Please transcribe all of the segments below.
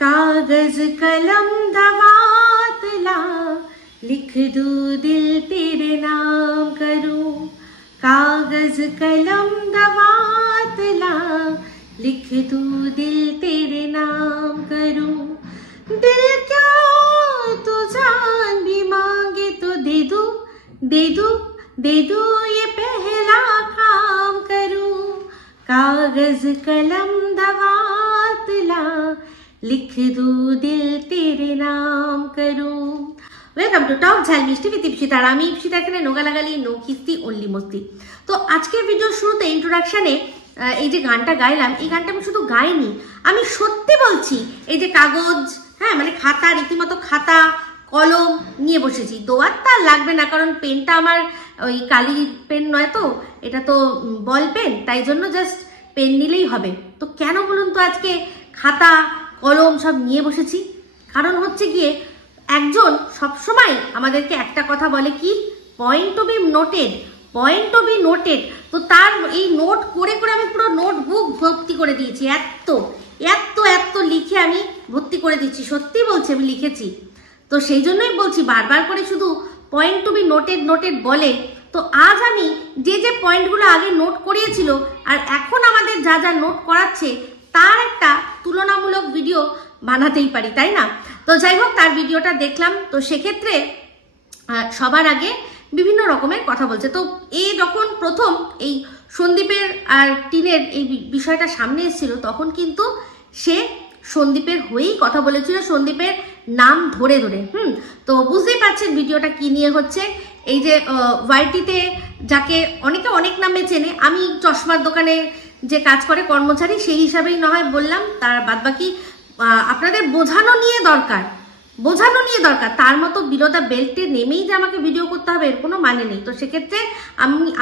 कागज कलम दवात ला, लिख दूं दिल तेरे नाम करूं। कागज कलम दवात ला, लिख दूं दिल तेरे नाम करूं। दिल क्या तू जान भी मांगे तो दे दूं, दे दूं, दे दूं, ये पहला काम करूं। कागज कलम दवात ला, लिख दूं दिल तेरे नाम करूं। ওয়েলকাম টু টক ঝাল মিষ্টি উইথ ইপসিতা। আর আমি ইপসিতা, এখানে নোগালাগালি নো কিস্তি অনলি মস্তি। তো আজকের ভিডিওর শুরুতে ইন্ট্রোডাকশনে এই যে গানটা গাইলাম, এই গানটা আমি শুধু গাইনি, আমি সত্যি বলছি। এই যে কাগজ, হ্যাঁ মানে খাতা, রীতিমতো খাতা কলম নিয়ে বসেছি। দোয়ার তা লাগবে না, কারণ পেনটা আমার ওই কালি পেন নয়, তো এটা তো বল পেন, তাই জন্য জাস্ট পেন নিলেই হবে। তো কেন বলুন তো আজকে খাতা কলম সব নিয়ে বসেছি? কারণ হচ্ছে গিয়ে একজন সবসময় আমাদেরকে একটা কথা বলে, কি point to be noted, point to be noted. তো তার এই নোট করে করে আমি পুরো নোটবুক ভর্তি করে দিয়েছি। এত এত এত লিখে আমি ভর্তি করে দিচ্ছি, সত্যি বলছি আমি লিখেছি। তো সেই জন্যই বলছি, বারবার করে শুধু point to be noted noted বলে। তো আজ আমি যে যে পয়েন্টগুলো আগে নোট করিয়েছিল আর এখন আমাদের যা যা নোট করাচ্ছে, তার একটা তুলনামূলক ভিডিও বানাতেই পারি, তাই না? তো যাই হোক, তার ভিডিওটা দেখলাম। তো সেক্ষেত্রে সবার আগে বিভিন্ন রকমের কথা বলছে। তো এই যখন প্রথম এই সন্দীপের আর টিনের এই বিষয়টা সামনে এসেছিল, তখন কিন্তু সে সন্দীপের হয়েই কথা বলেছিল, সন্দীপের নাম ধরে ধরে। তো বুঝতেই পারছেন ভিডিওটা কি নিয়ে হচ্ছে। এই যে ওয়াইটিতে যাকে অনেকে অনেক নামে চেনে, আমি চশমার দোকানে যে কাজ করে কর্মচারী, সেই হিসাবেই না হয় বললাম। তার বাদবাকি আপনাদের বোঝানো নিয়ে দরকার, বোঝানো নিয়ে দরকার। তার মতো বিরোধা বেল্টে নেমেই যে আমাকে ভিডিও করতে হবে এর কোনো মানে নেই। তো সেক্ষেত্রে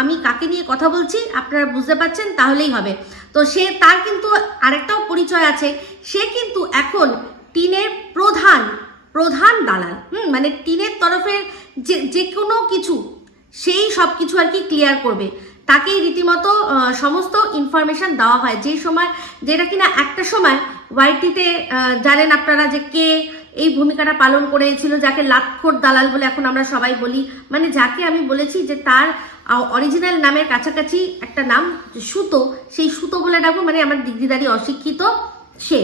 আমি কাকে নিয়ে কথা বলছি আপনারা বুঝতে পারছেন, তাহলেই হবে। তো সে তার কিন্তু আরেকটাও পরিচয় আছে, সে কিন্তু এখন টিনের প্রধান দালাল। মানে টিনের তরফের যে কোনো কিছু, সেই সব কিছু আর কি ক্লিয়ার করবে, তাকেই রীতিমতো সমস্ত ইনফরমেশন দেওয়া হয়। যে সময় যেটা কিনা একটা সময় ওয়াইটিতে জানেন আপনারা যে কে এই ভূমিকাটা পালন করেছিল, যাকে লাতখোর দালাল বলে এখন আমরা সবাই বলি। মানে যাকে আমি বলেছি যে তার অরিজিনাল নামের কাছাকাছি একটা নাম সুতো, সেই সুতো বলে ডাকবো, মানে আমার দিগদিদারি অশিক্ষিত সে।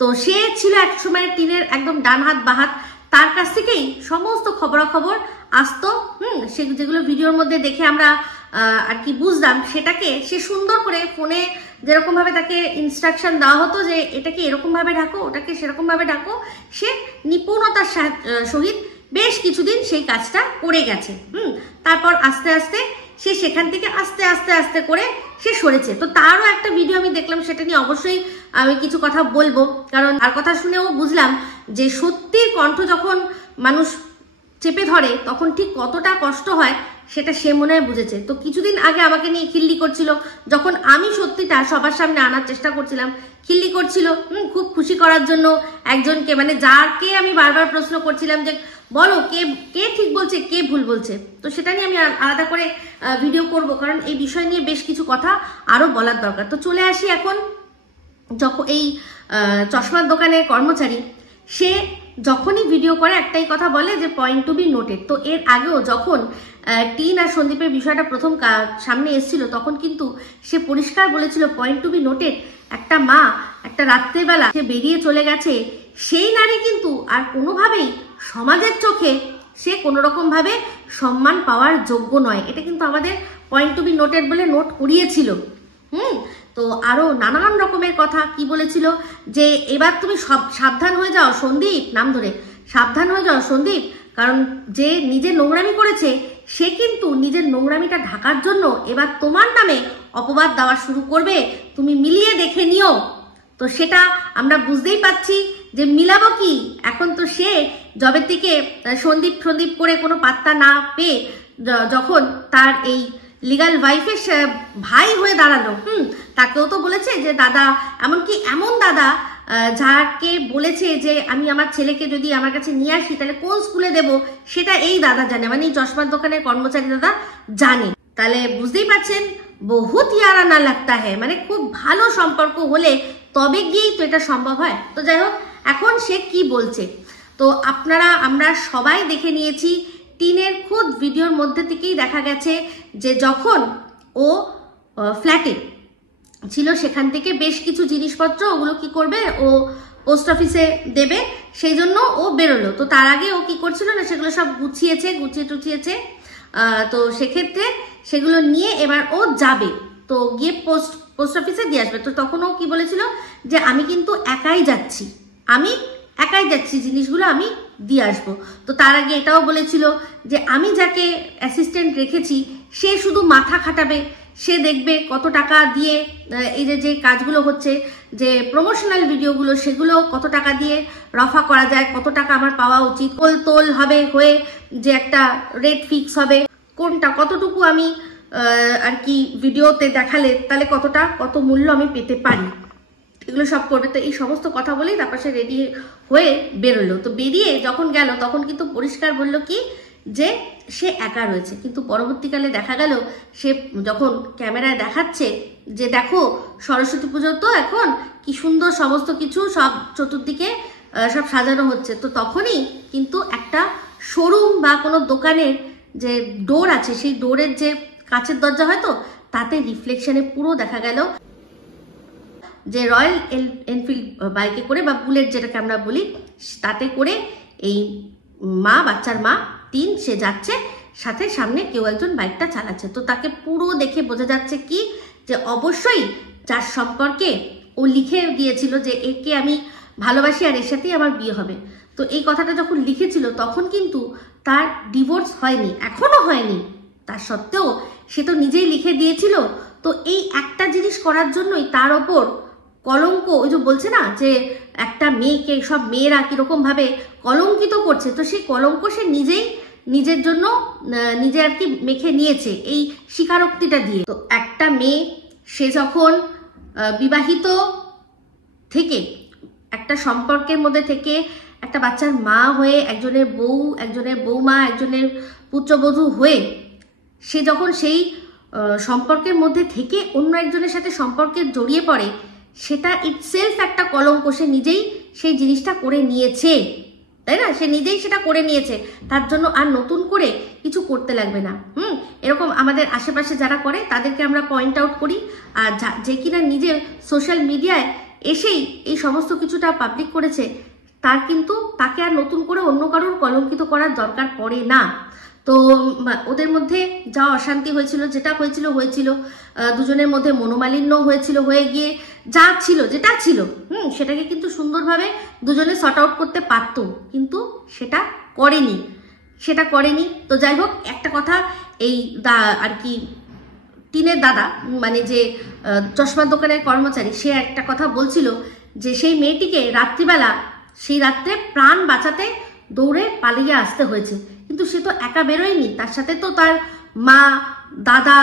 তো সে ছিল এক সময় টিনের একদম ডান হাত বাহাত। তার কাছ থেকেই সমস্ত খবরাখবর আসতো। সে যেগুলো ভিডিওর মধ্যে দেখে আমরা আর কি বুঝলাম, সেটাকে সে সুন্দর করে ফোনে যেরকম ভাবে তাকে ইনস্ট্রাকশন দেওয়া হতো যে এটাকে এরকম ভাবে ঢাকো, ওটাকে সেরকম ভাবে ঢাকো, সে নিপুণতার সহিত বেশ কিছুদিন সেই কাজটা করে গেছে। তারপর আস্তে আস্তে সে সেখান থেকে আস্তে আস্তে আস্তে করে সে সরেছে। তো তারও একটা ভিডিও আমি দেখলাম, সেটা নিয়ে অবশ্যই আমি কিছু কথা বলবো, কারণ তার কথা শুনেও বুঝলাম যে সত্যির কণ্ঠ যখন মানুষ চেপে ধরে তখন ঠিক কতটা কষ্ট হয়, সেটা সে মনে হয় বুঝেছে। তো কিছুদিন আগে আমাকে নিয়ে খিল্লি করছিল, যখন আমি সত্যিটা সবার সামনে আনার চেষ্টা করছিলাম, খিল্লি করছিল খুব খুশি করার জন্য একজনকে, মানে যাকে আমি বারবার প্রশ্ন করছিলাম যে বলো কে কে ঠিক বলছে, কে ভুল বলছে। তো সেটা নিয়ে আমি আলাদা করে ভিডিও করব, কারণ এই বিষয় নিয়ে বেশ কিছু কথা আরো বলার দরকার। তো চলে আসি এখন, যখন এই চশমার দোকানের কর্মচারী, সে যখনই ভিডিও করে একটাই কথা বলে যে পয়েন্ট টু বি নোটেড। তো এর আগেও যখন টিন আর সন্দীপের বিষয়টা প্রথম সামনে এসেছিল, তখন কিন্তু সে পরিষ্কার বলেছিল পয়েন্ট টু বি নোটেড। একটা মা একটা রাত্রেবেলা সে বেরিয়ে চলে গেছে, সেই নারী কিন্তু আর কোনোভাবেই সমাজের চোখে সে কোনো রকম ভাবে সম্মান পাওয়ার যোগ্য নয়। এটা কিন্তু আমাদের পয়েন্ট টু বি নোটেড বলে নোট করিয়েছিল। তো আরো নানান রকমের কথা কি বলেছিল, যে এবার তুমি সাবধান হয়ে যাও সন্দীপ, নাম ধরে সাবধান হয়ে যাও সন্দীপ, কারণ যে নিজে নোংরামি করেছে সে কিন্তু নিজের নোংরামিটা ঢাকার জন্য এবার তোমার নামে অপবাদ দেওয়া শুরু করবে, তুমি মিলিয়ে দেখে নিও। তো সেটা আমরা বুঝতেই পাচ্ছি যে মিলাবো কি। এখন তো সে জবের থেকে সন্দীপ করে কোনো পাত্তা না পেয়ে, যখন তার এই লিগাল ওয়াইফের ভাই হয়ে দাঁড়ালো, তাকেও তো বলেছে যে দাদা, এমনকি এমন দাদা যাকে বলেছে যে আমি আমার ছেলেকে যদি আমার কাছে নিয়ে আসি তাহলে কোন স্কুলে দেব, সেটা এই দাদা জানে, মানে এই চশমার দোকানের কর্মচারী দাদা জানে। তাহলে বুঝতেই পারছেন বহুত ইয়ারা না লাগতা হ্যাঁ, মানে খুব ভালো সম্পর্ক হলে তবে গিয়েই তো এটা সম্ভব হয়। তো যাই হোক, এখন সে কি বলছে। তো আমরা সবাই দেখে নিয়েছি, টিনের খুদ ভিডিওর মধ্যে থেকেই দেখা গেছে যে যখন ও ফ্ল্যাটে ছিল সেখান থেকে বেশ কিছু জিনিসপত্র ওগুলো কি করবে, ও পোস্ট অফিসে দেবে, সেই জন্য ও বেরোলো। তো তার আগে ও কি করছিল না, সেগুলো সব গুছিয়ে টুছিয়েছে। তো সেক্ষেত্রে সেগুলো নিয়ে এবার ও যাবে, তো গিয়ে পোস্ট অফিসে দিয়ে আসবে। তো তখন ও কি বলেছিল যে আমি কিন্তু একাই যাচ্ছি, জিনিসগুলো আমি দিয়ে আসবো। তো তার আগে এটাও বলেছিল যে আমি যাকে অ্যাসিস্ট্যান্ট রেখেছি সে শুধু মাথা খাটাবে, সে দেখবে কত টাকা দিয়ে এই যে কাজগুলো হচ্ছে, যে প্রমোশনাল ভিডিওগুলো, সেগুলো কত টাকা দিয়ে রফা করা যায়, কত টাকা আমার পাওয়া উচিত, তোল হবে হয়ে যে একটা রেট ফিক্স হবে, কোনটা কতটুকু আমি আর কি ভিডিওতে দেখালে তাহলে কত মূল্য আমি পেতে পারি, এগুলো সব করবে। তো এই সমস্ত কথা বলেই তারপর সে রেডি হয়ে বেরোলো। তো বেরিয়ে যখন গেল তখন কিন্তু পরিষ্কার বললো কি যে সে একা রয়েছে, কিন্তু পরবর্তীকালে দেখা গেল সে যখন ক্যামেরায় দেখাচ্ছে যে দেখো সরস্বতী পুজো তো এখন কি সুন্দর সমস্ত কিছু সব চতুর্দিকে সব সাজানো হচ্ছে, তো তখনই কিন্তু একটা শোরুম বা কোনো দোকানের যে ডোর আছে সেই ডোরের যে কাঁচের দরজা হয়তো তাতে রিফ্লেকশনে পুরো দেখা গেল যে রয়্যাল এনফিল্ড বাইকে করে বা বুলেট যেটাকে আমরা বলি তাতে করে এই বাচ্চার মা টিন সে যাচ্ছে, সাথে সামনে কেউ একজন বাইকটা চালাচ্ছে। তো তাকে পুরো দেখে বোঝা যাচ্ছে কি যে অবশ্যই যার সম্পর্কে ও লিখে দিয়েছিল যে একে আমি ভালোবাসি আর এর সাথেই আমার বিয়ে হবে। তো এই কথাটা যখন লিখেছিল তখন কিন্তু তার ডিভোর্স হয়নি, এখনো হয়নি, তার সত্ত্বেও সে তো নিজেই লিখে দিয়েছিল। তো এই একটা জিনিস করার জন্যই তার ওপর কলঙ্ক, ওই যে বলছে না যে একটা মেয়েকে সব মেয়েরা কিরকম ভাবে কলঙ্কিত করছে, তো সেই কলঙ্ক সে নিজেই নিজের জন্য নিজে আর কি মেখে নিয়েছে এই স্বীকারোক্তিটা দিয়ে। তো একটা মেয়ে সে যখন বিবাহিত থেকে একটা সম্পর্কের মধ্যে থেকে একটা বাচ্চার মা হয়ে একজনের বউ, একজনের বৌমা, একজনের পুত্রবধূ হয়ে সে যখন সেই সম্পর্কের মধ্যে থেকে অন্য একজনের সাথে সম্পর্কে জড়িয়ে পড়ে, সেটা ইটসেলফ একটা কলঙ্ক, সে নিজেই সেই জিনিসটা করে নিয়েছে, তাই না? সে নিজেই সেটা করে নিয়েছে, তার জন্য আর নতুন করে কিছু করতে লাগবে না। এরকম আমাদের আশেপাশে যারা করে তাদেরকে আমরা পয়েন্ট আউট করি, আর যে কিনা নিজে সোশ্যাল মিডিয়ায় এসেই এই সমস্ত কিছুটা পাবলিক করেছে তার কিন্তু তাকে আর নতুন করে অন্য কারোর কলঙ্কিত করার দরকার পড়ে না। তো ওদের মধ্যে যা অশান্তি হয়েছিল, যেটা হয়েছিল দুজনের মধ্যে মনোমালিন্য হয়েছিল, হয়ে গিয়ে যা ছিল যেটা ছিল সেটাকে কিন্তু সুন্দরভাবে দুজনে সর্ট আউট করতে পারতো, কিন্তু সেটা করেনি। তো যাই হোক, একটা কথা এই আর কি টিনের দাদা মানে যে চশমার দোকানের কর্মচারী, সে একটা কথা বলছিল যে সেই মেয়েটিকে রাত্রিবেলা সেই রাত্রে প্রাণ বাঁচাতে দৌড়ে পালিয়ে আসতে হয়েছে, কিন্তু সে তো একা বেরোয়নি, তার সাথে তো তার মা, দাদা,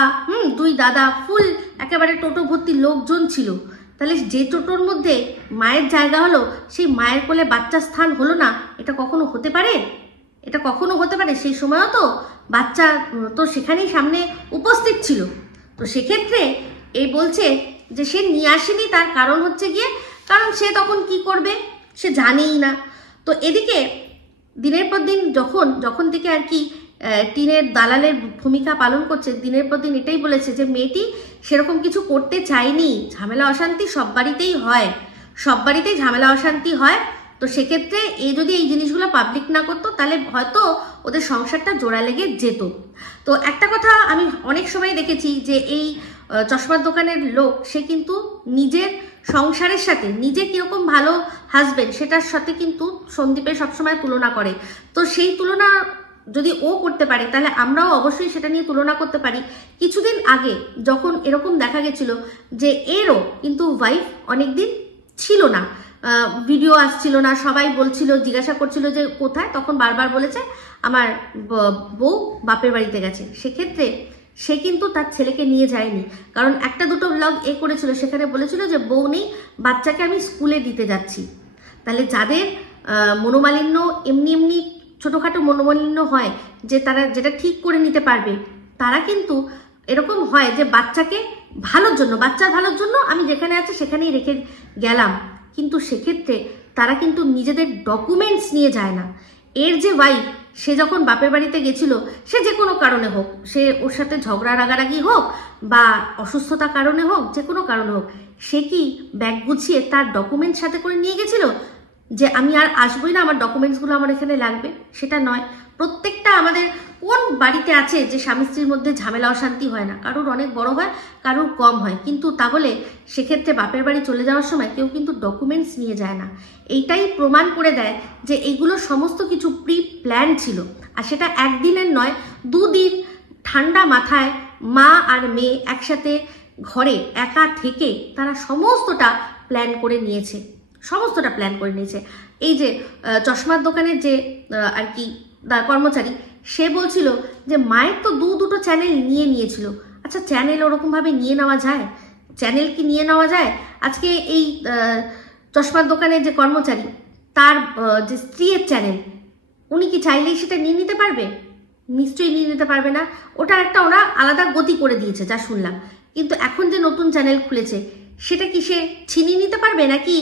দুই দাদা, ফুল একেবারে টোটো ভর্তি লোকজন ছিল। তাহলে যে টোটোর মধ্যে মায়ের জায়গা হলো, সেই মায়ের কোলে বাচ্চার স্থান হলো না, এটা কখনো হতে পারে? সেই সময়ও তো বাচ্চা তো সেখানেই সামনে উপস্থিত ছিল। তো সেক্ষেত্রে এই বলছে যে সে নিয়ে আসেনি, তার কারণ হচ্ছে গিয়ে কারণ সে তখন কি করবে সে জানেই না। তো এদিকে দিনের পর দিন যখন থেকে আর কি টিনের দালালের ভূমিকা পালন করছে, দিনের পর দিন এটাই বলেছে যে মেয়েটি সেরকম কিছু করতে চায়নি, ঝামেলা অশান্তি সব বাড়িতেই হয়, সব বাড়িতেই ঝামেলা অশান্তি হয়। তো সেক্ষেত্রে যদি এই জিনিসগুলো পাবলিক না করতো তাহলে হয়তো ওদের সংসারটা জোড়া লেগে যেত। তো একটা কথা আমি অনেক সময় দেখেছি যে এই চশমার দোকানের লোক সে কিন্তু নিজের সংসারের সাথে নিজে কিরকম ভালো হাজবেন্ড সেটার সাথে কিন্তু সন্দীপের সবসময় তুলনা করে। তো সেই তুলনা যদি ও করতে পারে তাহলে আমরাও অবশ্যই সেটা নিয়ে তুলনা করতে পারি। কিছুদিন আগে যখন এরকম দেখা গেছিল যে এরও কিন্তু ওয়াইফ অনেকদিন ছিল না, ভিডিও আসছিল না, সবাই বলছিল, জিজ্ঞাসা করছিল যে কোথায়, তখন বারবার বলেছে আমার বউ বাপের বাড়িতে গেছে। সেক্ষেত্রে সে কিন্তু তার ছেলেকে নিয়ে যায়নি, কারণ একটা দুটো ব্লগ করেছিল, সেখানে বলেছিল যে বউ নেই, বাচ্চাকে আমি স্কুলে দিতে যাচ্ছি। তাহলে যাদের মনোমালিন্য এমনি ছোটোখাটো মনোমালিন্য হয় যে তারা যেটা ঠিক করে নিতে পারবে, তারা কিন্তু এরকম হয় যে বাচ্চাকে বাচ্চার ভালোর জন্য আমি যেখানে আছে সেখানেই রেখে গেলাম, কিন্তু সেক্ষেত্রে তারা কিন্তু নিজেদের ডকুমেন্টস নিয়ে যায় না। এর যে ওয়াইফ, সে যখন বাপের বাড়িতে গেছিল, সে যে কোনো কারণে হোক, সে ওর সাথে ঝগড়া রাগারাগি হোক বা অসুস্থতার কারণে হোক, যে কোনো কারণে হোক, সে কি ব্যাগ গুছিয়ে তার ডকুমেন্টস সাথে করে নিয়ে গেছিল যে আমি আর আসবোই না, আমার ডকুমেন্টসগুলো আমার এখানে লাগবে? সেটা নয়। প্রত্যেকটা আমাদের কোন বাড়িতে আছে যে স্বামী স্ত্রীর মধ্যে ঝামেলা অশান্তি হয় না? কারোর অনেক বড় হয়, কারোর কম হয়, কিন্তু তাহলে সেক্ষেত্রে বাপের বাড়ি চলে যাওয়ার সময় কেউ কিন্তু ডকুমেন্টস নিয়ে যায় না। এইটাই প্রমাণ করে দেয় যে এগুলো সমস্ত কিছু প্রি প্ল্যান ছিল। আর সেটা একদিনের নয়, 2 দিন ঠান্ডা মাথায় মা আর মেয়ে একসাথে ঘরে একা থেকে তারা সমস্তটা প্ল্যান করে নিয়েছে, সমস্তটা প্ল্যান করে নিয়েছে। এই যে চশমার দোকানের যে আর কি কর্মচারী, সে বলছিল যে মায়ের তো দুটো চ্যানেল নিয়েছিল। আচ্ছা, চ্যানেল ওরকমভাবে নিয়ে নেওয়া যায়? চ্যানেল কি নিয়ে নেওয়া যায়? আজকে এই চশমার দোকানের যে কর্মচারী, তার যে স্ত্রীর চ্যানেল, উনি কি চাইলেই সেটা নিয়ে নিতে পারবে? নিশ্চয়ই নিয়ে নিতে পারবে না। ওটা একটা ওরা আলাদা গতি করে দিয়েছে যা শুনলাম। কিন্তু এখন যে নতুন চ্যানেল খুলেছে, সেটা কি সে ছিনিয়ে নিতে পারবে? নাকি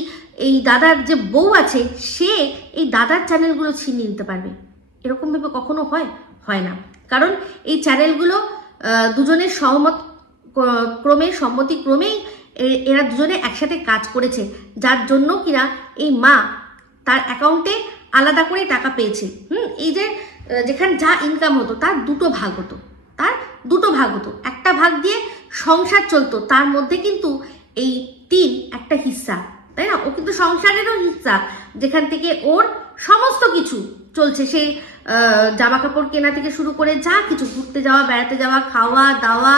এই দাদার যে বউ আছে, সে এই দাদার চ্যানেলগুলো ছিনিয়ে নিতে পারবে? এরকম ভাবে কখনো হয় না। কারণ এই চ্যানেলগুলো দুজনের সম্মতিক্রমেই এরা দুজনে একসাথে কাজ করেছে, যার জন্য কিনা এই মা তার অ্যাকাউন্টে আলাদা করে টাকা পেয়েছে। এই যে যেখানে যা ইনকাম হতো তার 2 ভাগ হতো, একটা ভাগ দিয়ে সংসার চলতো, তার মধ্যে কিন্তু এই 3 একটা হিস্সা, তাই না? ও কিন্তু সংসারেরও হিস্সা, যেখান থেকে ওর সমস্ত কিছু চলছে। সে জামা কাপড় কেনা থেকে শুরু করে যা কিছু, ঘুরতে যাওয়া, বেড়াতে যাওয়া, খাওয়া দাওয়া,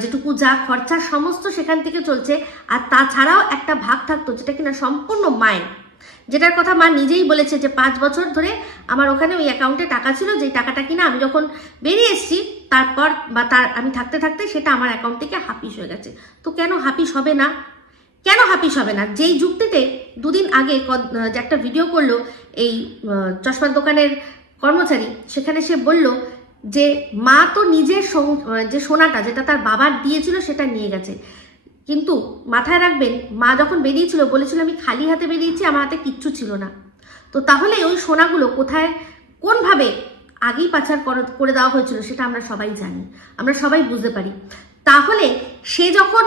যেটুকু যা খরচা, সমস্ত সেখান থেকে চলছে। আর তাছাড়াও একটা ভাগ থাকতো যেটা কিনা সম্পূর্ণ মায়ের, যেটার কথা মা নিজেই বলেছে যে 5 বছর ধরে আমার ওখানে ওই অ্যাকাউন্টে টাকা ছিল, যে টাকাটা কিনা আমি যখন বেরিয়ে এসেছি তারপর বা আমি থাকতে থাকতে সেটা আমার অ্যাকাউন্ট থেকে হাফিস হয়ে গেছে। তো কেন হাফিস হবে না? যেই যুক্তিতে 2 দিন আগে যে একটা ভিডিও করলো এই চশমার দোকানের কর্মচারী, সেখানে সে বলল যে মা তো নিজের যে সোনাটা যেটা তার বাবার দিয়েছিল সেটা নিয়ে গেছে, কিন্তু মাথায় রাখবেন মা যখন বেরিয়েছিল বলেছিল আমি খালি হাতে বেরিয়েছি, আমার হাতে কিচ্ছু ছিল না। তো তাহলে ওই সোনাগুলো কোথায়, কোনভাবে আগেই পাচার করে দেওয়া হয়েছিল সেটা আমরা সবাই জানি, আমরা সবাই বুঝতে পারি। তাহলে সে যখন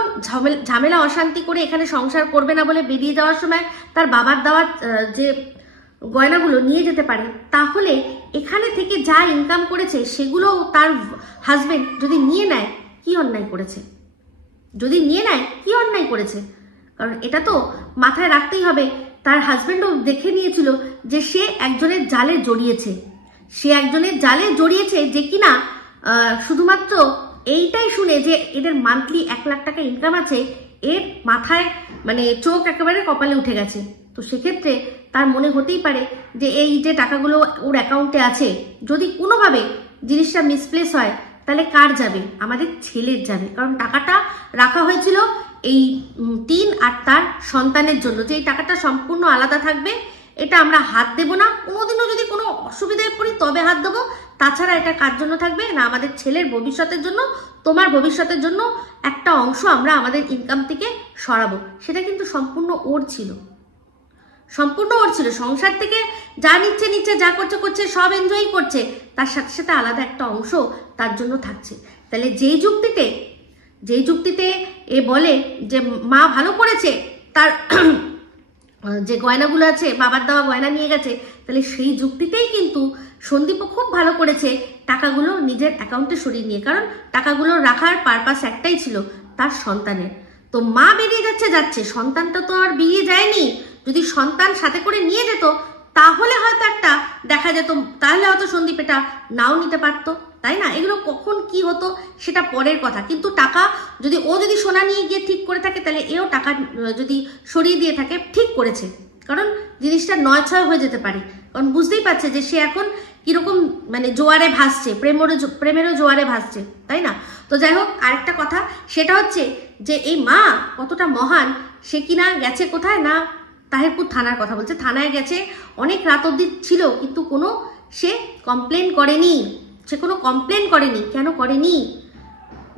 ঝামেলা অশান্তি করে এখানে সংসার করবে না বলে বেরিয়ে যাওয়ার সময় তার বাবার দেওয়া যে গয়নাগুলো নিয়ে যেতে পারে, তাহলে এখানে থেকে যা ইনকাম করেছে সেগুলো তার হাজবেন্ড যদি নিয়ে নেয়, কি অন্যায় করেছে? কারণ এটা তো মাথায় রাখতেই হবে, তার হাজবেন্ডও দেখে নিয়েছিল যে সে একজনের জালে জড়িয়েছে, যে কিনা শুধুমাত্র এইটাই শুনে যে এদের মান্থলি 1 লাখ টাকা ইনকাম আছে, এর মাথায় মানে চোখ একেবারে কপালে উঠে গেছে। তো সেক্ষেত্রে তার মনে হতেই পারে যে এই যে টাকাগুলো ওর অ্যাকাউন্টে আছে, যদি কোনোভাবে জিনিসটা মিসপ্লেস হয় তাহলে কার যাবে? আমাদের ছেলের যাবে। কারণ টাকাটা রাখা হয়েছিল এই 3 আর তার সন্তানের জন্য, যে এই টাকাটা সম্পূর্ণ আলাদা থাকবে, এটা আমরা হাত দেব না। কোনোদিনও যদি কোনো অসুবিধায় পড়ি তবে হাত দেবো, তাছাড়া এটা কার জন্য থাকবে না? আমাদের ছেলের ভবিষ্যতের জন্য, তোমার ভবিষ্যতের জন্য একটা অংশ আমরা আমাদের ইনকাম থেকে সরাবো। সেটা কিন্তু সম্পূর্ণ ওর ছিল। সংসার থেকে যা নিচ্ছে, যা করছে সব এনজয় করছে, তার সাথে সাথে আলাদা একটা অংশ তার জন্য থাকছে। তাহলে যেই যুক্তিতে এ বলে যে মা ভালো করেছে, তার যে গয়নাগুলো আছে বাবার দেওয়া গয়না নিয়ে গেছে, তাহলে সেই যুক্তিতেই কিন্তু সন্দীপও খুব ভালো করেছে টাকাগুলো নিজের অ্যাকাউন্টে সরিয়ে নিয়ে। কারণ টাকাগুলো রাখার পারপাস একটাই ছিল, তার সন্তানের। তো মা বেরিয়ে যাচ্ছে, সন্তানটা তো আর বেরিয়ে যায়নি। যদি সন্তান সাথে করে নিয়ে যেত তাহলে হয়তো একটা দেখা যেত, তাহলে হয়তো সন্দীপ এটা নাও নিতে পারতো, তাই না? এগুলো কখন কি হতো সেটা পরের কথা। কিন্তু টাকা যদি সোনা নিয়ে গিয়ে ঠিক করে থাকে, তাহলে এও টাকা যদি সরিয়ে দিয়ে থাকে, ঠিক করেছে। কারণ জিনিসটা 9-6 হয়ে যেতে পারে। কারণ বুঝতেই পারছে যে সে এখন কিরকম মানে জোয়ারে ভাসছে, প্রেমেরও জোয়ারে ভাসছে, তাই না? তো যাই হোক, আরেকটা কথা সেটা হচ্ছে যে এই মা কতটা মহান, সে কিনা গেছে কোথায় না, তাহিরপুর থানার কথা বলছে, থানায় গেছে, অনেক রাত অবধি ছিল, কিন্তু সে কমপ্লেন করেনি। কেন করেনি?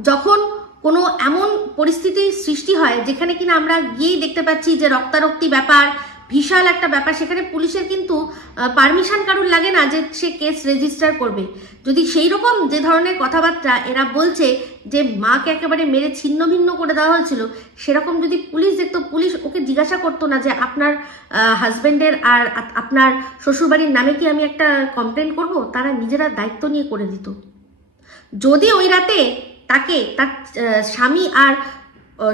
যখন কোনো এমন পরিস্থিতির সৃষ্টি হয় যেখানে কিনা আমরা গিয়েই দেখতে পাচ্ছি যে রক্তারক্তি ব্যাপার, বিশাল একটা ব্যাপার। সেখানে পুলিশের কিন্তু পারমিশন কারোর লাগে না যে সে কেস রেজিস্টার করবে। যদি সেই রকম যে ধরনের কথাবার্তা এরা বলছে যে মাকে একেবারে মেরে ছিন্ন ভিন্ন করে দেওয়া হয়েছিল, সেরকম যদি পুলিশ দেখতো, পুলিশ ওকে জিজ্ঞাসা করতো না যে আপনার হাজবেন্ডের আর আপনার শ্বশুরবাড়ির নামে কি আমি একটা কমপ্লেন করব? তারা নিজেরা দায়িত্ব নিয়ে করে দিত। যদি ওই রাতে তাকে তার স্বামী আর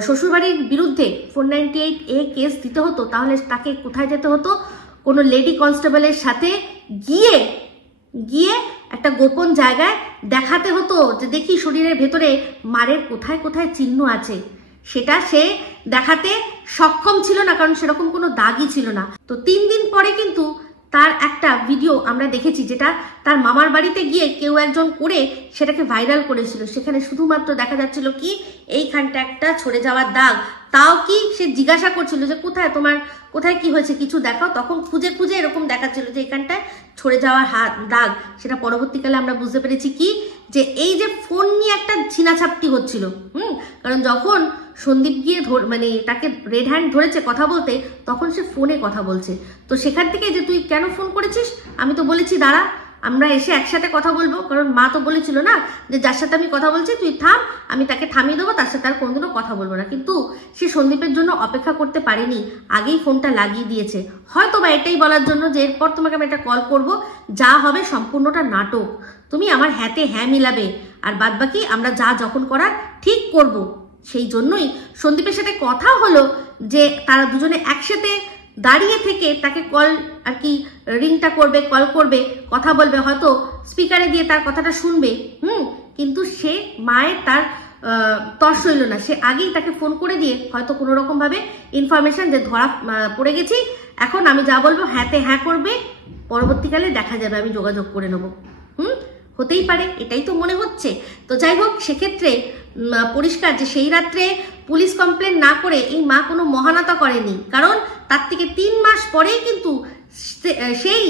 শ্বশুরবাড়ির বিরুদ্ধে 498A কেস দিতে হতো, তাহলে তাকে কোথায় যেতে হতো? কোনো লেডি কনস্টেবলের সাথে গিয়ে গিয়ে একটা গোপন জায়গায় দেখাতে হতো যে দেখি শরীরের ভেতরে মারের কোথায় কোথায় চিহ্ন আছে। সেটা সে দেখাতে সক্ষম ছিল না, কারণ সেরকম কোনো দাগই ছিল না। তো 3 দিন পরে কিন্তু তার একটা ভিডিও আমরা দেখেছি, যেটা তার মামার বাড়িতে গিয়ে কেউ একজন করে সেটাকে ভাইরাল করেছিল। সেখানে শুধুমাত্র দেখা যাচ্ছিল কি এইখানটা একটা ছড়ে যাওয়ার দাগ, তাও কি সে জিজ্ঞাসা করছিল যে কোথায় তোমার কোথায় কি হয়েছে কিছু দেখাও, তখন খুঁজে খুঁজে এরকম দেখাচ্ছিল যে এখানটায় ছড়ে যাওয়ার দাগ। সেটা পরবর্তীকালে আমরা বুঝতে পেরেছি কি যে এই যে ফোন নিয়ে একটা ছিনাছাপটি হচ্ছিল। কারণ যখন সন্দীপ গিয়ে মানে তাকে রেড হ্যান্ড ধরেছে কথা বলতে, তখন সে ফোনে কথা বলছে। তো সেখান থেকে যে তুই কেন ফোন করেছিস, আমি তো বলেছি দাঁড়া আমরা এসে একসাথে কথা বলবো, কারণ মা তো বলেছিল না যে যার সাথে আমি কথা বলছি তুই থাম, আমি তাকে থামিয়ে দেবো, তার সাথে আর কোনোদিনও কথা বলবো না। কিন্তু সে সন্দীপের জন্য অপেক্ষা করতে পারেনি, আগেই ফোনটা লাগিয়ে দিয়েছে, হয়তো বা এটাই বলার জন্য যে এরপর তোমাকে আমি একটা কল করব, যা হবে সম্পূর্ণটা নাটক, তুমি আমার হ্যাঁতে হ্যাঁ মিলাবে, আর বাদবাকি আমরা যা যখন করার ঠিক করব। সেই জন্যই সন্দীপের সাথে কথা হলো যে তারা দুজনে একসাথে দাঁড়িয়ে থেকে তাকে কল আর কি রিংটা করবে, কল করবে, কথা বলবে, হয়তো স্পিকারে দিয়ে তার কথাটা শুনবে। কিন্তু সে মায়ের তার তর সইল না, সে আগেই তাকে ফোন করে দিয়ে হয়তো কোনো রকম ভাবে ইনফরমেশন যে ধরা পড়ে গেছি, এখন আমি যা বলবো হ্যাঁতে হ্যাঁ করবে, পরবর্তীকালে দেখা যাবে, আমি যোগাযোগ করে নেবো। হতেই পারে, এটাই তো মনে হচ্ছে। তো যাই হোক, সেক্ষেত্রে পরিষ্কার যে সেই রাত্রে পুলিশ কমপ্লেন না করে এই মা কোনো মহানতা করেনি, কারণ তার থেকে 3 মাস পরেই কিন্তু সেই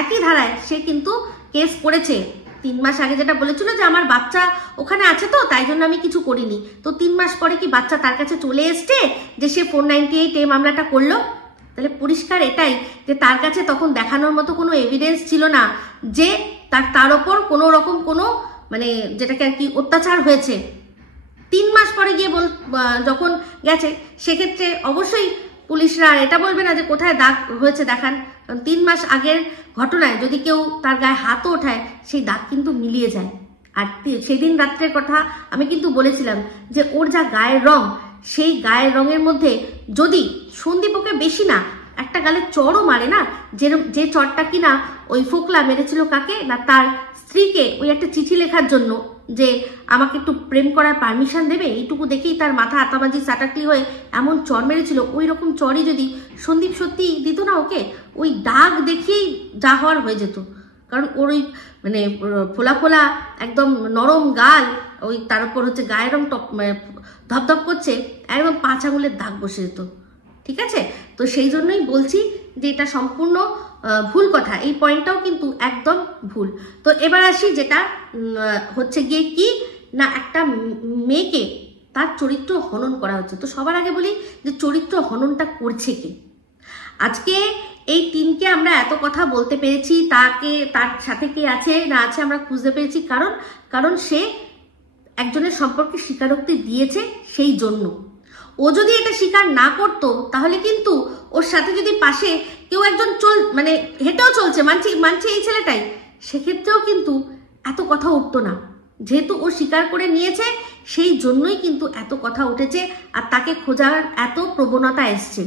একই ধারায় সে কিন্তু কেস করেছে। 3 মাস আগে যেটা বলেছিল যে আমার বাচ্চা ওখানে আছে তো তাই জন্য আমি কিছু করিনি, তো 3 মাস পরে কি বাচ্চা তার কাছে চলে এসছে যে সে 498A মামলাটা করলো? তাহলে পরিষ্কার এটাই যে তার কাছে তখন দেখানোর মতো কোনো এভিডেন্স ছিল না যে তার ওপর কোনো রকম কোনো মানে যেটাকে আর কি অত্যাচার হয়েছে। 3 মাস পরে গিয়ে যখন গেছে, সেক্ষেত্রে অবশ্যই পুলিশরা এটা বলবে না যে কোথায় দাগ হয়েছে দেখান, কারণ 3 মাস আগের ঘটনায় যদি কেউ তার গায়ে হাতও ওঠায় সেই দাগ কিন্তু মিলিয়ে যায়। আর সেদিন রাত্রের কথা আমি কিন্তু বলেছিলাম যে ওর যা গায়ের রং, সেই গায়ের রঙের মধ্যে যদি সন্দীপ ওকে বেশি না একটা গালে চড়ও মারে না, যে চড়টা কিনা ওই ফোকলা মেরেছিল কাকে না, তার স্ত্রীকে, ওই একটা চিঠি লেখার জন্য যে আমাকে একটু প্রেম করার পারমিশন দেবে, এইটুকু দেখেই তার মাথা আতাবাজি সাটাকলি হয়ে এমন চর মেরেছিল, ওই রকম চরই যদি সন্দীপ সত্যি দিত না ওকে, ওই দাগ দেখিয়েই যা হওয়ার হয়ে যেত। কারণ ওর ওই মানে ফোলা ফোলা একদম নরম গাল, ওই তার উপর হচ্ছে গায়ের রং ধপধপ করছে, একদম 5 আঙুলের দাগ বসে যেত। ঠিক আছে, তো সেই জন্যই বলছি যে এটা সম্পূর্ণ ভুল কথা, এই পয়েন্টটাও কিন্তু একদম ভুল। তো এবার আসি যেটা হচ্ছে গিয়ে কি না, একটা মেয়েকে তার চরিত্র হনন করা হচ্ছে। তো সবার আগে বলি যে চরিত্র হননটা করছে কে? আজকে এই টিমকে আমরা এত কথা বলতে পেরেছি, তার সাথে কে আছে না আছে আমরা খুঁজতে পেরেছি, কারণ সে একজনের সম্পর্কে স্বীকারোক্তি দিয়েছে। সেই জন্য ও যদি এটা স্বীকার না করতো, তাহলে কিন্তু ওর সাথে যদি পাশে কেউ একজন মানে হেঁটেও চলছে, মানছে এই ছেলেটাই, সেক্ষেত্রেও কিন্তু এত কথা উঠতো না। যেহেতু ও স্বীকার করে নিয়েছে, সেই জন্যই কিন্তু এত কথা উঠেছে, আর তাকে খোঁজার এত প্রবণতা এসছে।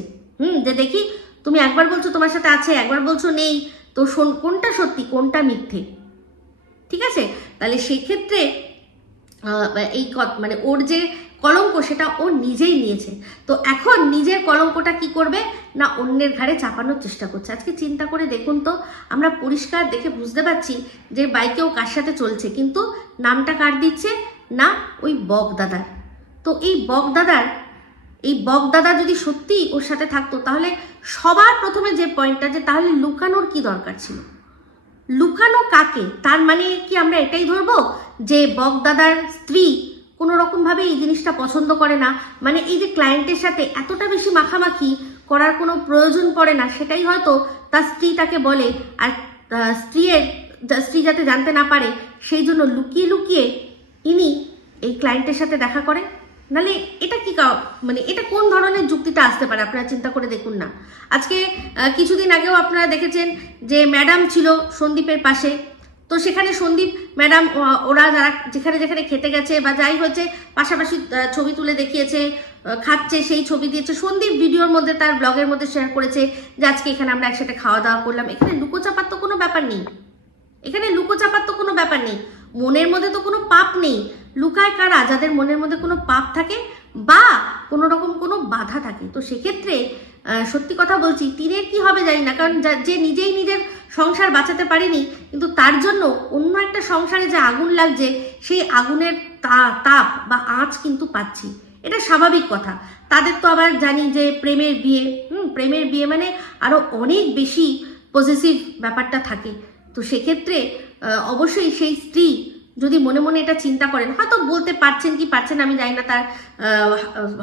যে দেখি তুমি একবার বলছো তোমার সাথে আছে, একবার বলছো নেই, তো কোনটা সত্যি কোনটা মিথ্যে? ঠিক আছে, তাহলে সেই ক্ষেত্রে এই মানে ওর যে কলঙ্ক সেটা ও নিজেই নিয়েছে। তো এখন নিজের কলঙ্কটা কি করবে না, অন্যের ঘাড়ে চাপানোর চেষ্টা করছে। আজকে চিন্তা করে দেখুন তো, আমরা পরিষ্কার দেখে বুঝতে পারছি যে বাইকেও কার সাথে চলছে, কিন্তু নামটা কার দিচ্ছে না, ওই বকদাদার। তো এই বকদাদা যদি সত্যি ওর সাথে থাকতো, তাহলে সবার প্রথমে যে পয়েন্টটা, যে তাহলে লুকানোর কি দরকার ছিল? লুকানো কাকে? তার মানে কি আমরা এটাই ধরবো যে বকদাদার স্ত্রী কোনো রকম ভাবে এই জিনিসটা পছন্দ করে না? মানে এই যে ক্লায়েন্টের সাথে এতটা বেশি মাখামাখি করার কোনো প্রয়োজন পড়ে না, সেটাই হয়তো তার স্ত্রী তাকে বলে। আর স্ত্রী যাতে জানতে না পারে সেই জন্য লুকিয়ে লুকিয়ে ইনি এই ক্লায়েন্টের সাথে দেখা করে। নালে এটা কি মানে এটা কোন ধরনের যুক্তিটা আসতে পারে আপনারা চিন্তা করে দেখুন না। আজকে কিছুদিন আগেও আপনারা দেখেছেন যে ম্যাডাম ছিল সন্দীপের পাশে, তো সেখানে সন্দীপ ম্যাডাম ওরা যারা যেখানে যেখানে খেতে গেছে বা যাই হয়েছে পাশাপাশি ছবি তুলে দেখিয়েছে, খাচ্ছে, সেই ছবি দিয়েছে। সন্দীপ ভিডিওর মধ্যে তার ব্লগের মধ্যে শেয়ার করেছে যে আজকে এখানে আমরা একসাথে খাওয়া দাওয়া করলাম। এখানে লুকোচাপার তো কোনো ব্যাপার নেই, এখানে লুকোচাপার তো কোনো ব্যাপার নেই, মনের মধ্যে তো কোনো পাপ নেই। লুকায় কারা? যাদের মনের মধ্যে কোনো পাপ থাকে বা কোনো রকম কোনো বাধা থাকে। তো সেক্ষেত্রে সত্যি কথা বলছি, তীরের কি হবে জানি না, কারণ যে নিজেই নিজের সংসার বাঁচাতে পারেনি, কিন্তু তার জন্য অন্য একটা সংসারে যে আগুন লাগছে সেই আগুনের তাপ বা আঁচ কিন্তু পাচ্ছি, এটা স্বাভাবিক কথা। তাদের তো আবার জানি যে প্রেমের বিয়ে, প্রেমের বিয়ে মানে আরো অনেক বেশি পজিটিভ ব্যাপারটা থাকে। তো সেক্ষেত্রে অবশ্যই সেই স্ত্রী যদি মনে মনে এটা চিন্তা করেন, হয়তো বলতে পারছেন কি পারছেন আমি জানি না তার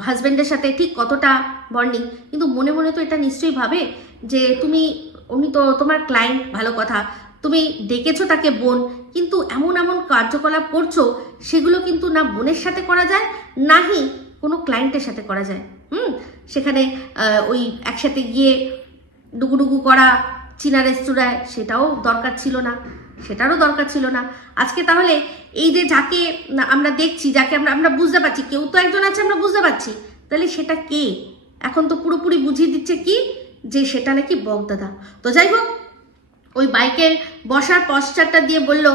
হাজবেন্ডের সাথে ঠিক কতটা বন্ডিং, কিন্তু মনে মনে তো এটা নিশ্চয়ই ভাবে যে উনি তো তোমার ক্লায়েন্ট, ভালো কথা, তুমি ডেকেছো তাকে বোন, কিন্তু এমন এমন কার্যকলাপ করছো সেগুলো কিন্তু না বোনের সাথে করা যায় নাহি কোনো ক্লায়েন্টের সাথে করা যায়। সেখানে ওই একসাথে গিয়ে ডুগুডুগু করা চীনা রেস্তোরাঁয়, সেটাও দরকার ছিল না, সেটারও দরকার ছিল না। আজকে তাহলে এই যে যাকে আমরা দেখছি, যাকে আমরা বুঝতে পারছি, কেউ তো একজন আছে আমরা বুঝতে পারছি, তাহলে সেটা কে? এখন তো পুরোপুরি বুঝিয়ে দিচ্ছে কি যে সেটা নাকি বগদাদা। তো যাই হোক, ওই বাইকের বসার পশ্চারটা দিয়ে বলল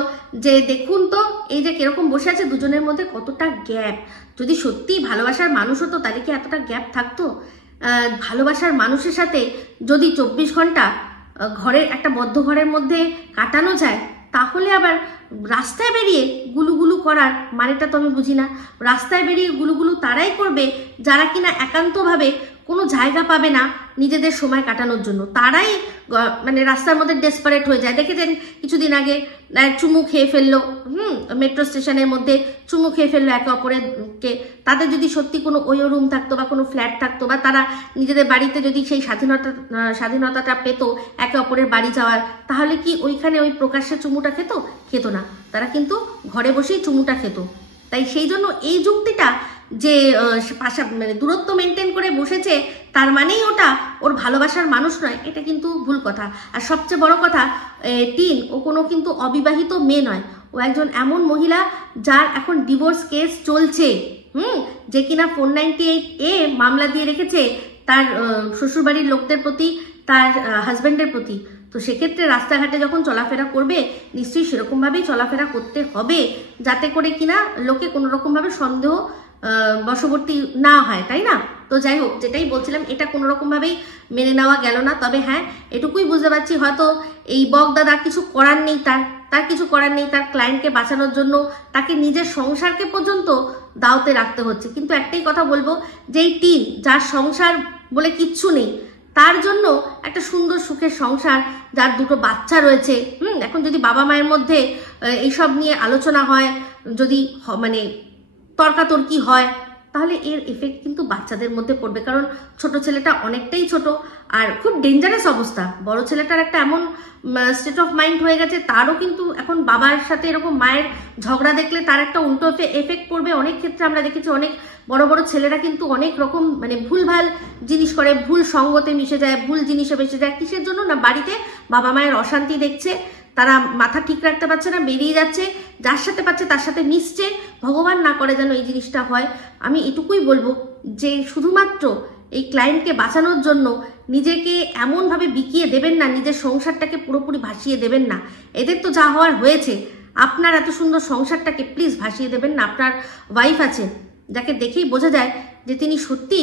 যে দেখুন তো এই যে কিরকম বসে আছে, দুজনের মধ্যে কতটা গ্যাপ। যদি সত্যি ভালোবাসার মানুষ হতো তাহলে কি এতটা গ্যাপ থাকতো? ভালোবাসার মানুষের সাথে যদি 24 ঘন্টা ঘরের একটা বদ্ধ ঘরের মধ্যে কাটানো যায়, তাহলে আবার রাস্তায় বেরিয়ে গুলুগুলু করার মানেটা তো আমি বুঝি না। রাস্তায় বেরিয়ে গুলুগুলু তারাই করবে যারা কিনা একান্তভাবে কোনো জায়গা পাবে না নিজেদের সময় কাটানোর জন্য, তারাই মানে রাস্তার মধ্যে ডেসপারেট হয়ে যায়। দেখেছেন কিছুদিন আগে চুমু খেয়ে ফেললো, মেট্রো স্টেশনের মধ্যে চুমু খেয়ে ফেললো একে অপরেরকে। তাদের যদি সত্যি কোনো ওয়ো রুম থাকতো বা কোনো ফ্ল্যাট থাকতো, বা তারা নিজেদের বাড়িতে যদি সেই স্বাধীনতাটা পেতো একে অপরের বাড়ি যাওয়ার, তাহলে কি ওইখানে ওই প্রকাশ্যে চুমুটা খেত না, তারা কিন্তু ঘরে বসেই চুমুটা খেত। তাই সেই জন্য এই যুক্তিটা যে মানে দূরত্ব মেনটেন করে বসেছে তার মানেই ওটা ওর ভালোবাসার মানুষ নয়, এটা কিন্তু ভুল কথা। আর সবচেয়ে বড় কথা, ও কোনো কিন্তু অবিবাহিত মেয়ে নয়, ও একজন এমন মহিলা যার এখন ডিভোর্স কেস চলছে, যে কিনা 498A মামলা দিয়ে রেখেছে তার শ্বশুরবাড়ির লোকদের প্রতি, তার হাজবেন্ডের প্রতি। তো সেক্ষেত্রে রাস্তাঘাটে যখন চলাফেরা করবে নিশ্চয়ই সেরকমভাবেই চলাফেরা করতে হবে, যাতে করে কিনা লোকে কোনো রকমভাবে সন্দেহ বশবর্তী না হয়, তাই না? তো যাই হোক, যেটাই বলছিলাম, এটা কোনো রকমভাবেই মেনে নেওয়া গেল না। তবে হ্যাঁ, এটুকুই বুঝতে পারছি হয়তো এই বগদাদা কিছু করার নেই, তার কিছু করার নেই, তার ক্লায়েন্টকে বাঁচানোর জন্য তাকে নিজের সংসারকে পর্যন্ত দাওতে রাখতে হচ্ছে। কিন্তু একটাই কথা বলবো, যে এই যার সংসার বলে কিচ্ছু নেই, তার জন্য একটা সুন্দর সুখের সংসার, যার দুটো বাচ্চা রয়েছে, এখন যদি বাবা মায়ের মধ্যে এইসব নিয়ে আলোচনা হয়, যদি মানে তর্কাতর্কি হয়, তাহলে এর এফেক্ট কিন্তু বাচ্চাদের মধ্যে পড়বে। কারণ ছোট ছেলেটা অনেকটাই ছোট আর খুব ডেঞ্জারাস অবস্থা, বড় ছেলেটার একটা এমন স্টেট অফ মাইন্ড হয়ে গেছে, তারও কিন্তু এখন বাবার সাথে এরকম মায়ের ঝগড়া দেখলে তার একটা উল্টো এফেক্ট পড়বে। অনেক ক্ষেত্রে আমরা দেখেছি অনেক বড় বড় ছেলেরা কিন্তু অনেক রকম মানে ভুলভাল জিনিস করে, ভুল সঙ্গতে মিশে যায়, ভুল জিনিসে মিশে যায়। কিসের জন্য না, বাড়িতে বাবা মায়ের অশান্তি দেখছে, তারা মাথা ঠিক রাখতে পারছে না, বেরিয়ে যাচ্ছে, যার সাথে পাচ্ছে তার সাথে মিশছে। ভগবান না করে যেন এই জিনিসটা হয়। আমি এটুকুই বলবো যে শুধুমাত্র এই ক্লায়েন্টকে বাঁচানোর জন্য নিজেকে এমনভাবে বিকিয়ে দেবেন না, নিজের সংসারটাকে পুরোপুরি ভাসিয়ে দেবেন না। এদের তো যা হওয়ার হয়েছে, আপনার এত সুন্দর সংসারটাকে প্লিজ ভাসিয়ে দেবেন না। আপনার ওয়াইফ আছে, যাকে দেখেই বোঝা যায় যে তিনি সত্যি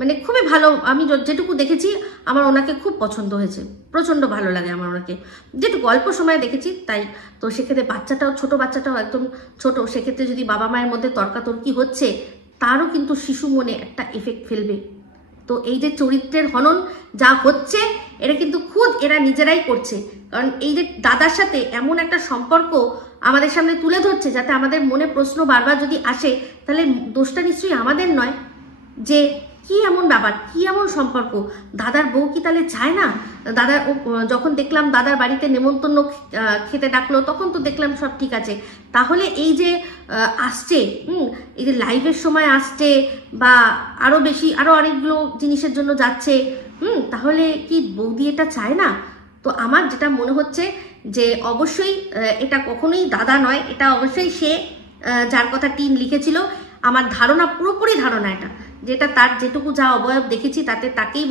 মানে খুবই ভালো। আমি যেটুকু দেখেছি আমার ওনাকে খুব পছন্দ হয়েছে, প্রচণ্ড ভালো লাগে আমার ওনাকে, যেটুকু অল্প সময় দেখেছি তাই। তো সেক্ষেত্রে বাচ্চাটাও, ছোট বাচ্চাটাও একদম ছোট, সেক্ষেত্রে যদি বাবা মায়ের মধ্যে তর্কাতর্কি হচ্ছে, তারও কিন্তু শিশু মনে একটা এফেক্ট ফেলবে। তো এই যে চরিত্রের হনন যা হচ্ছে, এটা কিন্তু খুদ এরা নিজেরাই করছে। কারণ এই যে দাদার সাথে এমন একটা সম্পর্ক আমাদের সামনে তুলে ধরছে, যাতে আমাদের মনে প্রশ্ন বারবার যদি আসে, তাহলে দোষটা নিশ্চয়ই আমাদের নয় যে কি এমন ব্যাপার, কি এমন সম্পর্ক? দাদার বউ কি তাহলে চায় না? দাদার যখন দেখলাম দাদার বাড়িতে নেমন্তন্ন খেতে ডাকলো, তখন তো দেখলাম সব ঠিক আছে। তাহলে এই যে আসছে, এই যে লাইভের সময় আসছে বা আরো বেশি আরো অনেকগুলো জিনিসের জন্য যাচ্ছে, তাহলে কি বৌদি এটা চায় না? তো আমার যেটা মনে হচ্ছে যে অবশ্যই এটা কখনোই দাদা নয়, এটা অবশ্যই সে যার কথা টিন লিখেছিল। আমার ধারণা, পুরোপুরি ধারণা এটা, যেটা তার যেটুকু যা অবয়ব দেখেছি তাতে তাকেই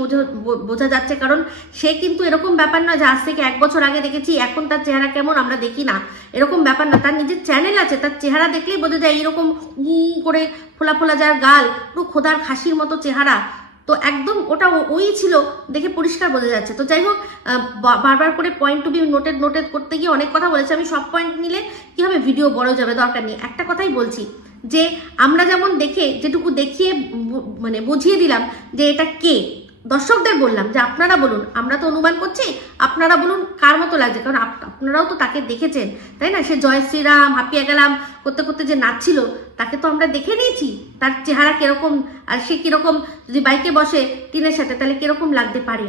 বোঝা যাচ্ছে। কারণ সে কিন্তু এরকম ব্যাপার নয় যে আজ থেকে 1 বছর আগে দেখেছি এখন তার চেহারা কেমন আমরা দেখি না, এরকম ব্যাপার না। তার নিজের চ্যানেল আছে, তার চেহারা দেখলেই বোঝা যায় এইরকম করে ফোলা ফোলা যার গাল, পুরো খোদার খাসির মতো চেহারা। তো একদম ওটা ওই ছিল, দেখে পরিষ্কার বোঝা যাচ্ছে। তো যাই হোক, বারবার করে পয়েন্ট টু বি নোটেড করতে গিয়ে অনেক কথা বলেছে। আমি সব পয়েন্ট নিলে কি হবে, ভিডিও বড় যাবে, দরকার নেই। একটা কথাই বলছি যে আমরা যেমন দেখে যেটুকু দেখিয়ে মানে বুঝিয়ে দিলাম যে এটা কে, দর্শকদের বললাম যে আপনারা বলুন, আমরা তো অনুমান করছি, আপনারা বলুন কার মতো লাগছে, কারণ আপনারাও তো তাকে দেখেছেন, তাই না? সে জয় শ্রীরাম হাঁপিয়ে গেলাম করতে করতে যে নাচছিল, তাকে তো আমরা দেখে নিয়েছি, তার চেহারা কিরকম, আর সে কিরকম যদি বাইকে বসে টিনের সাথে, তাহলে কিরকম লাগতে পারে,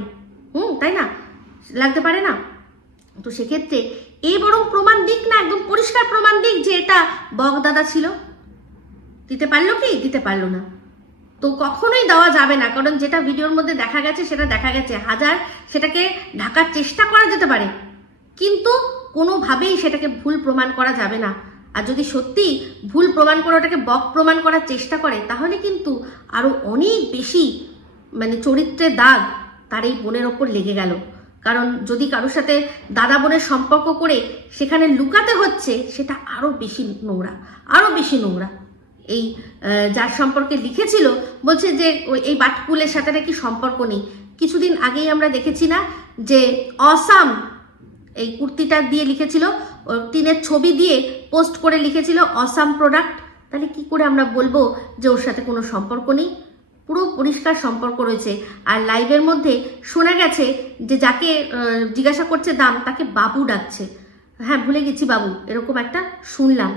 তাই না? লাগতে পারে না? তো সেক্ষেত্রে এই বরং প্রমাণ দিক না, একদম পরিষ্কার প্রমাণ দিক যে এটা বগদাদা ছিল। দিতে পারলো কি? দিতে পারলো না। তো কখনোই দেওয়া যাবে না, কারণ যেটা ভিডিওর মধ্যে দেখা গেছে সেটা দেখা গেছে। হাজার সেটাকে ঢাকার চেষ্টা করা যেতে পারে, কিন্তু কোনোভাবেই সেটাকে ভুল প্রমাণ করা যাবে না। আর যদি সত্যি ভুল প্রমাণ করে ওটাকে বক প্রমাণ করার চেষ্টা করে, তাহলে কিন্তু আরো অনেক বেশি মানে চরিত্রের দাগ তার এই বোনের ওপর লেগে গেল। কারণ যদি কারোর সাথে দাদা বোনের সম্পর্ক করে সেখানে লুকাতে হচ্ছে, সেটা আরো বেশি নোংরা, আরো বেশি নোংরা। এই যার সম্পর্কে লিখেছিল বলছে যে এই বাটকুলের সাথে নাকি সম্পর্ক নেই। কিছুদিন আগেই আমরা দেখেছি না যে অসাম এই কুর্তিটা দিয়ে লিখেছিল, টিনের ছবি দিয়ে পোস্ট করে লিখেছিল অসাম প্রোডাক্ট। তাহলে কি করে আমরা বলবো যে ওর সাথে কোনো সম্পর্ক নেই? পুরো পরিষ্কার সম্পর্ক রয়েছে। আর লাইভের মধ্যে শোনা গেছে যে যাকে জিজ্ঞাসা করছে দাম, তাকে বাবু ডাকছে। হ্যাঁ, ভুলে গেছি বাবু, এরকম একটা শুনলাম।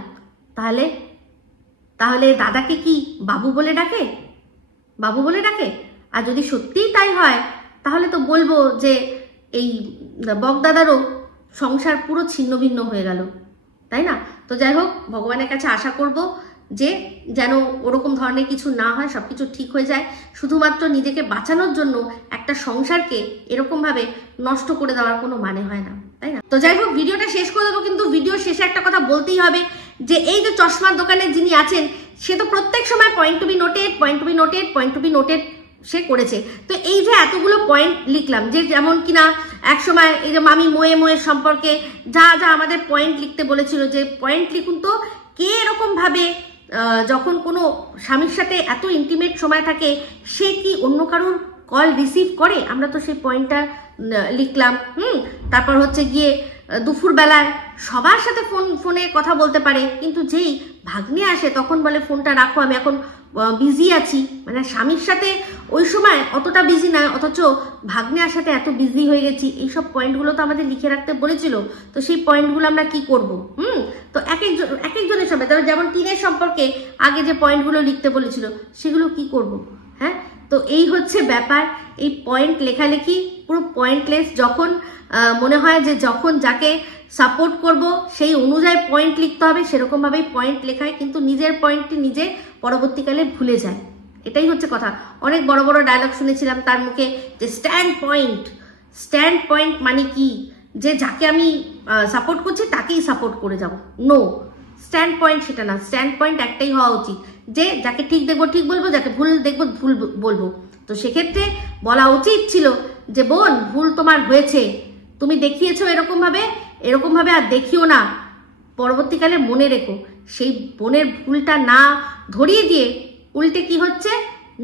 তাহলে দাদাকে কি বাবু বলে ডাকে? বাবু বলে ডাকে? আর যদি সত্যিই তাই হয়, তাহলে তো বলবো যে এই বগদাদারও সংসার পুরো ছিন্ন ভিন্ন হয়ে গেল, তাই না? তো যাই হোক, ভগবানের কাছে আশা করব যে যেন ওরকম ধরনের কিছু না হয়, সবকিছু ঠিক হয়ে যায়। শুধুমাত্র নিজেকে বাঁচানোর জন্য একটা সংসারকে এরকম ভাবে নষ্ট করে দেওয়ার কোনো মানে হয় না, তাই না? তো যাই হোক, ভিডিওটা শেষ করে দেবো, কিন্তু ভিডিও শেষে একটা কথা বলতেই হবে যে এই যে চশমার দোকানে যিনি আছেন, সে তো প্রত্যেক সময় point to be noted, point to be noted, point to be noted সে করেছে। তো এই যে এতগুলো পয়েন্ট লিখলাম, যে যেমন কিনা এক সময় এই যে মামি মোয়ের সম্পর্কে যা যা আমাদের পয়েন্ট লিখতে বলেছিল, যে পয়েন্ট লিখুন তো কে এরকম ভাবে যখন কোনো স্বামীর সাথে এত ইন্টিমেট সময় থাকে, সে কি অন্য কারোর কল রিসিভ করে? আমরা তো সেই পয়েন্টটা লিখলাম। তারপর হচ্ছে গিয়ে দুপুর বেলায় সবার সাথে ফোনে কথা বলতে পারে, কিন্তু যেই ভাগ্নে আসে তখন বলে ফোনটা রাখো, আমি এখন বিজি আছি। মানে স্বামীর সাথে ওই সময় অতটা বিজি নয়, অথচ ভাগ্নের সাথে এত বিজি হয়ে গেছি। এইসব পয়েন্টগুলো তো আমাদের লিখে রাখতে বলেছিল। তো সেই পয়েন্টগুলো আমরা কি করব? তো এক একজনের সাথে, যেমন টিনের সম্পর্কে আগে যে পয়েন্টগুলো লিখতে বলেছিল, সেগুলো কি করব? হ্যাঁ, তো এই হচ্ছে ব্যাপার। এই পয়েন্ট লেখালেখি পুরো পয়েন্টলেস। যখন মনে হয় যে যখন যাকে সাপোর্ট করব সেই অনুযায়ী পয়েন্ট লিখতে হবে, সেরকম ভাবেই পয়েন্ট লেখায়, কিন্তু নিজের পয়েন্টটি নিজে পরবর্তীকালে ভুলে যায়। এটাই হচ্ছে কথা। অনেক বড় বড় ডায়লগ শুনেছিলাম তার মুখে, যে স্ট্যান্ড পয়েন্ট মানে কি? যে যাকে আমি সাপোর্ট করছি তাকেই সাপোর্ট করে যাব। নো, স্ট্যান্ড পয়েন্ট সেটা না। স্ট্যান্ড পয়েন্ট একটাই হওয়া উচিত, যে যাকে ঠিক দেখবো ঠিক বলবো, যাকে ভুল দেখবো ভুল বলবো। তো সেক্ষেত্রে বলা উচিত ছিল যে বোন, ভুল তোমার হয়েছে, তুমি দেখিয়েছো এরকম ভাবে আর দেখিও না। পরবর্তীকালে মনে রেখো, সেই বোনের ভুলটা না ধরিয়ে দিয়ে উল্টে কি হচ্ছে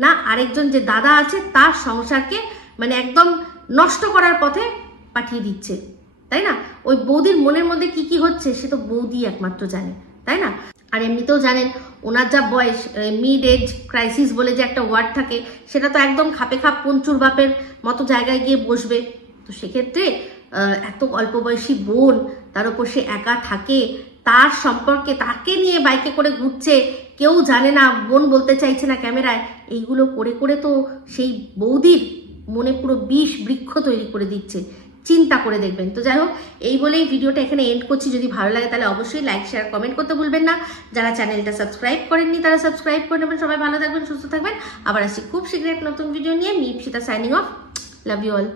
না, আরেকজন যে দাদা আছে তার সংসারকে মানে একদম নষ্ট করার পথে পাঠিয়ে দিচ্ছে, তাই না? ওই বৌদির মনের মধ্যে কি কি হচ্ছে সে তো বৌদি একমাত্র জানে, তাই না? আর এমনিতেও জানেন ওনার যা বয়স, মিড এজ ক্রাইসিস বলে যে একটা ওয়ার্ড থাকে, সেটা তো একদম খাপে খাপ পঞ্চুর বাপের মতো জায়গায় গিয়ে বসবে। তো সেক্ষেত্রে এত অল্প বয়সী বোন, তার উপর সে একা থাকে, তার সম্পর্কে, তাকে নিয়ে বাইকে করে ঘুরছে, কেউ জানে না, বোন বলতে চাইছে না ক্যামেরায়, এইগুলো করে করে তো সেই বৌদির মনে পুরো বিষ বৃক্ষ তৈরি করে দিচ্ছে। চিন্তা করে দেখবেন। তো যাই হোক, এই বলেই ভিডিওটা এখানে এন্ড করছি। যদি ভালো লাগে তাহলে অবশ্যই লাইক, শেয়ার, কমেন্ট করতে ভুলবেন না। যারা চ্যানেলটা সাবস্ক্রাইব করেননি তারা সাবস্ক্রাইব করে নেবেন। সবাই ভালো থাকবেন, সুস্থ থাকবেন। আবার আসছি খুব শীঘ্রই এক নতুন ভিডিও নিয়ে। Me Ipsita signing off. Love you all.